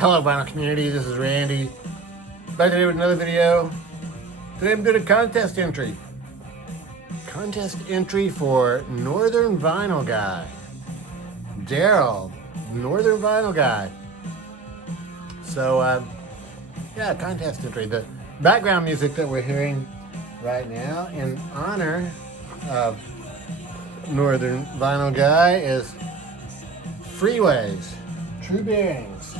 Hello vinyl community, this is Randy. Back today with another video. Today I'm doing a contest entry. Contest entry for Northern Vinyl Guy. Daryl, Northern Vinyl Guy. So, yeah, contest entry. The background music that we're hearing right now in honor of Northern Vinyl Guy is Freeways, True Bearings.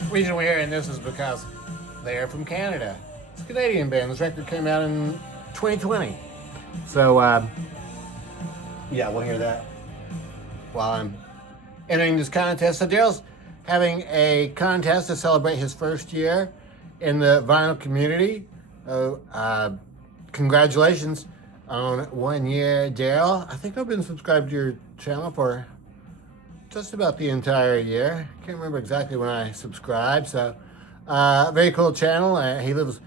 The reason we're hearing this is because they're from Canada. It's a Canadian band. This record came out in 2020. So, yeah, we'll hear that while I'm entering this contest. So Daryl's having a contest to celebrate his first year in the vinyl community. Congratulations on 1 year, Daryl. I think I've been subscribed to your channel for just about the entire year. Can't remember exactly when I subscribed. So, very cool channel. He lives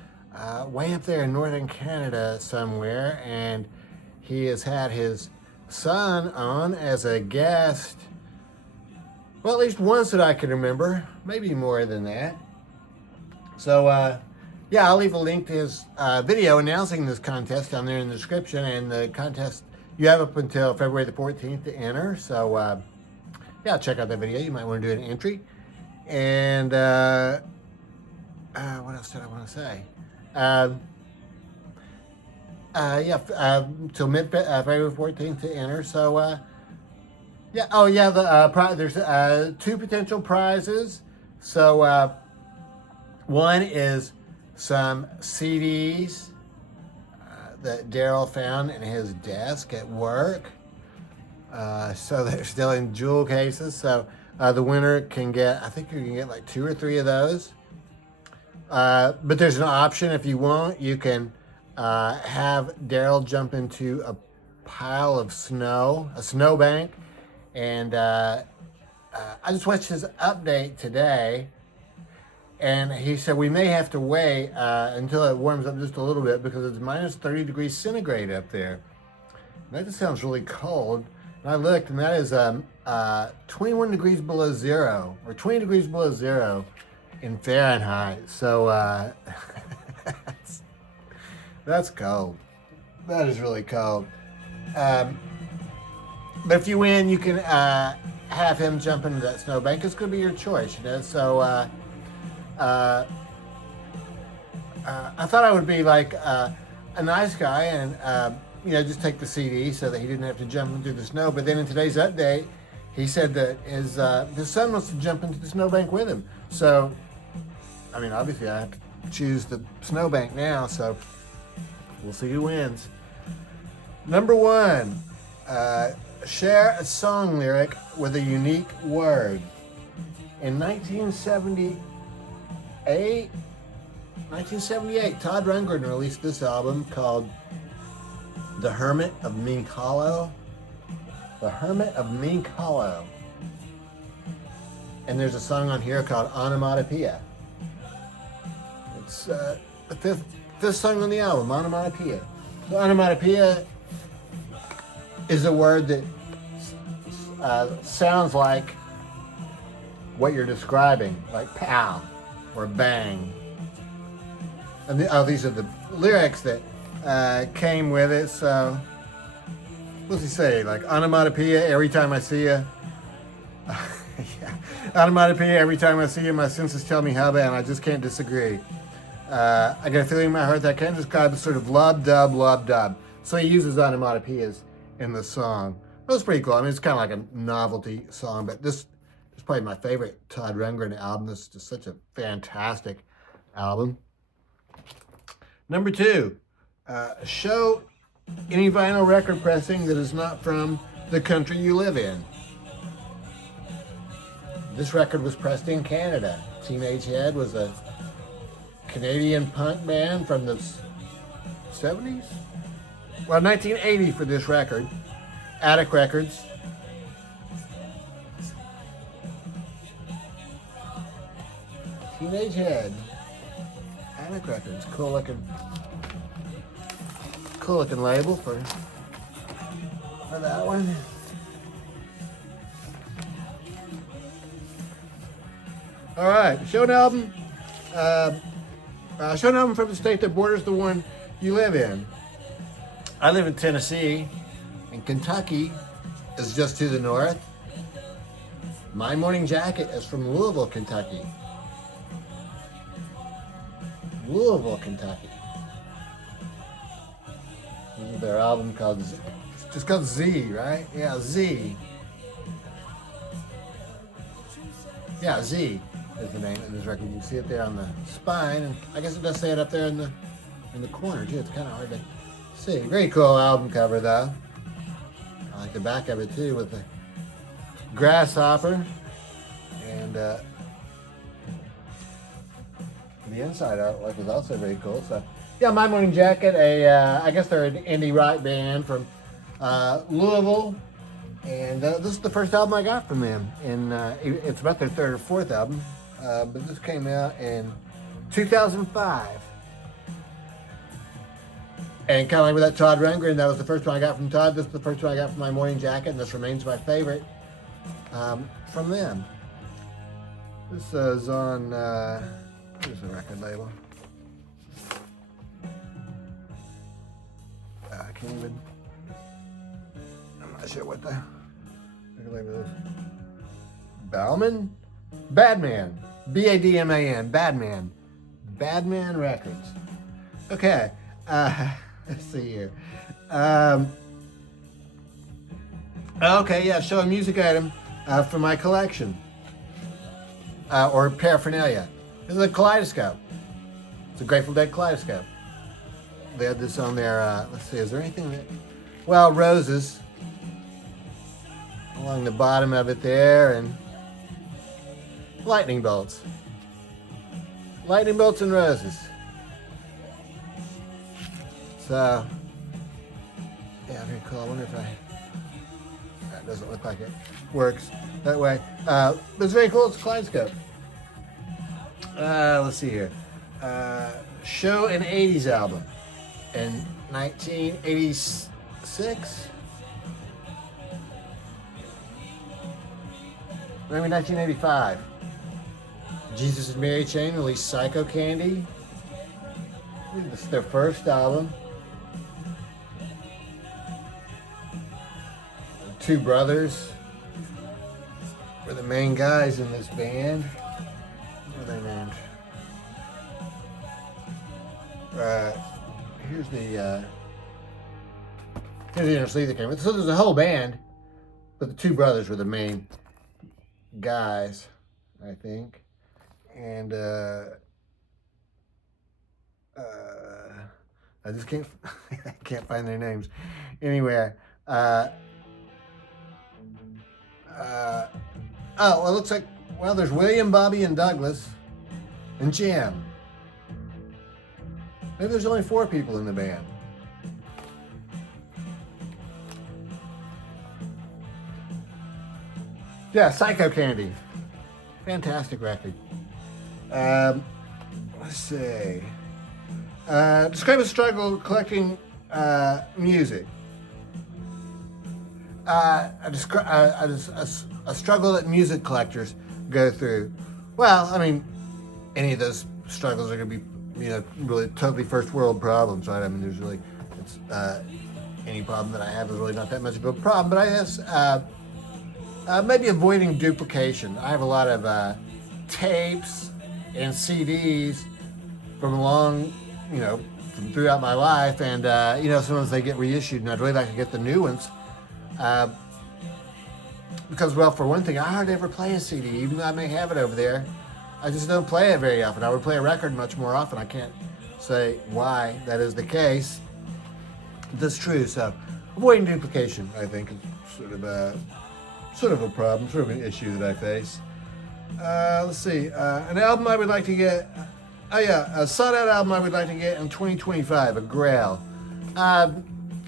way up there in northern Canada somewhere, and he has had his son on as a guest, well, at least once that I can remember, maybe more than that. So, yeah, I'll leave a link to his video announcing this contest down there in the description, and the contest, you have up until February the 14th to enter. So, yeah, check out that video. You might want to do an entry. And what else did I want to say? Yeah, till February 14th to enter. So, yeah. Oh, yeah. There's 2 potential prizes. So, one is some CDs that Daryl found in his desk at work. So they're still in jewel cases. So the winner can get, I think you can get like 2 or 3 of those. But there's an option if you want. You can have Daryl jump into a pile of snow, a snowbank. And I just watched his update today. And he said we may have to wait until it warms up just a little bit because it's minus 30 degrees centigrade up there. That just sounds really cold. And I looked, and that is 21 degrees below zero, or 20 degrees below zero in Fahrenheit. So that's cold. That is really cold. But if you win, you can have him jump into that snowbank. It's going to be your choice, you know. So I thought I would be like a nice guy and you know, just take the CD so that he didn't have to jump into the snow. But then in today's update, he said that his son wants to jump into the snowbank with him. So, I mean, obviously I have to choose the snowbank now, so we'll see who wins. Number 1, share a song lyric with a unique word. In 1978, Todd Rundgren released this album called The Hermit of Mink Hollow. The Hermit of Mink Hollow. And there's a song on here called Onomatopoeia. It's the fifth song on the album, Onomatopoeia. So onomatopoeia is a word that sounds like what you're describing, like pow or bang. And these are the lyrics that came with it. So what's he say? Like onomatopoeia every time I see you. Yeah. Onomatopoeia every time I see you. My senses tell me how bad, and I just can't disagree. I got a feeling in my heart that I can't describe a sort of lub dub. So he uses onomatopoeias in the song. That was pretty cool. I mean, it's kind of like a novelty song, but this is probably my favorite Todd Rundgren album. This is just such a fantastic album. Number 2, show any vinyl record pressing that is not from the country you live in. This record was pressed in Canada. Teenage Head was a Canadian punk band from the 70s? Well, 1980 for this record. Attic Records. Teenage Head. Attic Records. Cool looking label for that one. All right, show an album. Show an album from the state that borders the one you live in. I live in Tennessee, and Kentucky is just to the north. My Morning Jacket is from Louisville, Kentucky. Louisville, Kentucky. This is their album called just called Z, right? Yeah, Z. Yeah, Z is the name of this record. You can see it there on the spine, and I guess it does say it up there in the corner too. It's kind of hard to see. Very cool album cover though. I like the back of it too with the grasshopper and the inside artwork is also very cool. So yeah, My Morning Jacket, I guess they're an indie rock band from Louisville, and this is the first album I got from them. And it's about their third or fourth album, but this came out in 2005. And kind of like with that Todd Rundgren, that was the first one I got from Todd. This is the first one I got from My Morning Jacket, and this remains my favorite from them. This is on, here's the record label. I can't even, I'm not sure what the record label is. Badman. B-A-D-M-A-N, Badman. Badman Records. Okay. Let's see here. Okay, yeah, show a music item from my collection. Or paraphernalia. This is a kaleidoscope. It's a Grateful Dead kaleidoscope. They had this on there. Let's see, is there anything that... Well, roses. Along the bottom of it there, and lightning bolts. Lightning bolts and roses. So, yeah, very cool. I wonder if that doesn't look like it works that way. But it's very cool. It's a kaleidoscope. Let's see here. Show an 80s album in 1986. Maybe 1985. Jesus and Mary Chain released Psycho Candy. This is their first album. Two brothers were the main guys in this band. What are they named? Here's the inner sleeve that came with. So there's a whole band, but the two brothers were the main guys, I think. And I just can't I can't find their names. Anyway, well, it looks like, well, there's William, Bobby, and Douglas, and Jim. Maybe there's only 4 people in the band. Yeah, Psycho Candy. Fantastic record. Let's see. Describe a struggle collecting music. A struggle that music collectors go through. Well, I mean, any of those struggles are going to be, really totally first world problems, right? I mean, there's really, it's any problem that I have is really not that much of a problem. But I guess maybe avoiding duplication. I have a lot of tapes and CDs from from throughout my life, and sometimes they get reissued, and I'd really like to get the new ones. Because, well, for one thing, I hardly ever play a CD, even though I may have it over there. I just don't play it very often. I would play a record much more often. I can't say why that is the case. That's true. So, avoiding duplication, I think, is sort of a problem, sort of an issue that I face. Let's see. An album I would like to get Oh yeah, a sought-out album I would like to get in 2025, a Grail. I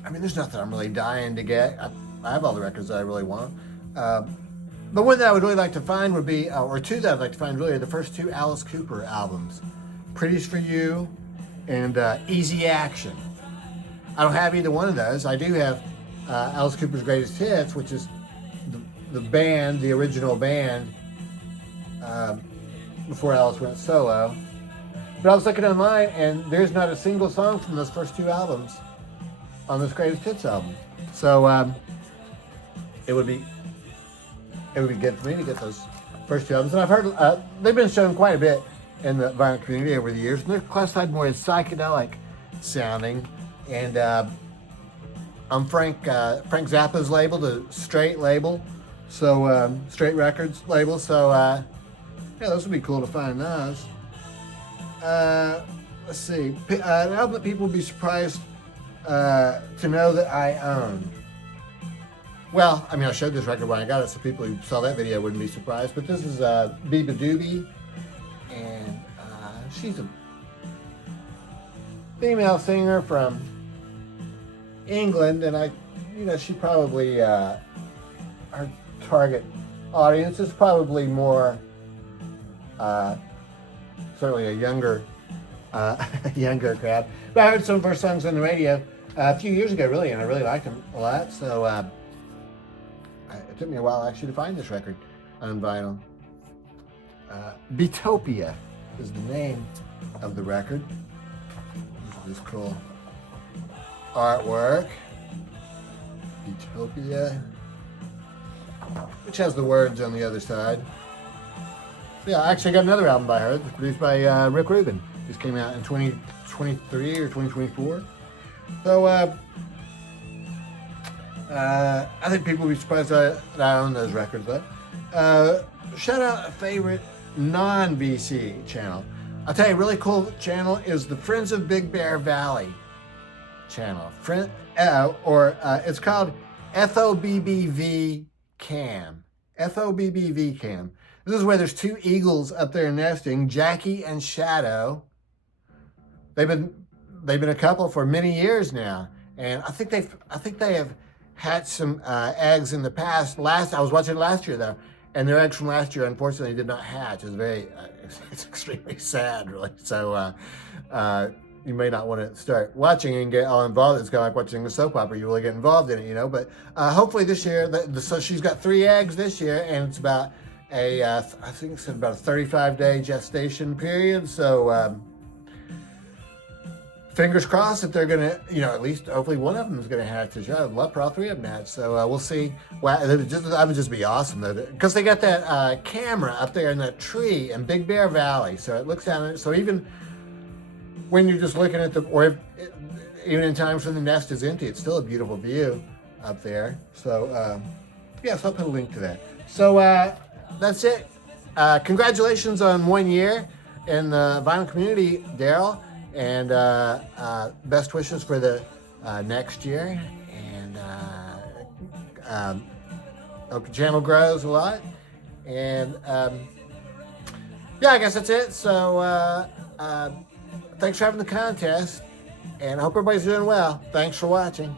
mean, there's nothing I'm really dying to get. I have all the records that I really want. But one that I would really like to find would be, or two that I'd like to find really, are the first two Alice Cooper albums, Pretty's for You and Easy Action. I don't have either one of those. I do have Alice Cooper's Greatest Hits, which is the band, the original band, before Alice went solo. But I was looking online, and there's not a single song from those first two albums on this Greatest Hits album. So it would be good for me to get those first two albums. And I've heard they've been shown quite a bit in the vinyl community over the years, and they're classified more as psychedelic sounding. And on Frank Zappa's label, the Straight label, so Straight Records label. So yeah, those would be cool to find those. Let's see, an album that people would be surprised to know that I own. Well, I mean, I showed this record when I got it, so people who saw that video wouldn't be surprised. But this is Biba Doobie, and she's a female singer from England, and she probably her target audience is probably more certainly a younger crowd. But I heard some of her songs on the radio a few years ago, really, and I really liked them a lot. So it took me a while actually to find this record on vinyl. Beatopia is the name of the record. This cool artwork. Beatopia, which has the words on the other side. Yeah, I actually got another album by her. It's produced by Rick Rubin. This came out in 2023 or 2024. So I think people will be surprised that I own those records, though. Shout out a favorite non-VC channel. I'll tell you, a really cool channel is the Friends of Big Bear Valley channel. It's called FOBBV Cam. FOBBV Cam. This is where there's two eagles up there nesting, Jackie and Shadow. They've been a couple for many years now, and I think they have hatched some eggs in the past. I was watching last year though, and their eggs from last year unfortunately did not hatch. It's extremely sad, really. So you may not want to start watching and get all involved. It's kind of like watching a soap opera. You really get involved in it, But hopefully this year, so she's got 3 eggs this year, and it's about I think it's about a 35-day gestation period. So fingers crossed that they're gonna, at least hopefully one of them is gonna hatch this year. I'd love for all 3 of them to hatch. So we'll see. Wow, that would just be awesome though, because they got that camera up there in that tree in Big Bear Valley. So it looks down. So even when you're just looking at even in times when the nest is empty, it's still a beautiful view up there. So so I'll put a link to that. So that's it. Congratulations on 1 year in the vinyl community, Daryl, and best wishes for the next year. And hope the channel grows a lot. And I guess that's it. So thanks for having the contest, and I hope everybody's doing well. Thanks for watching.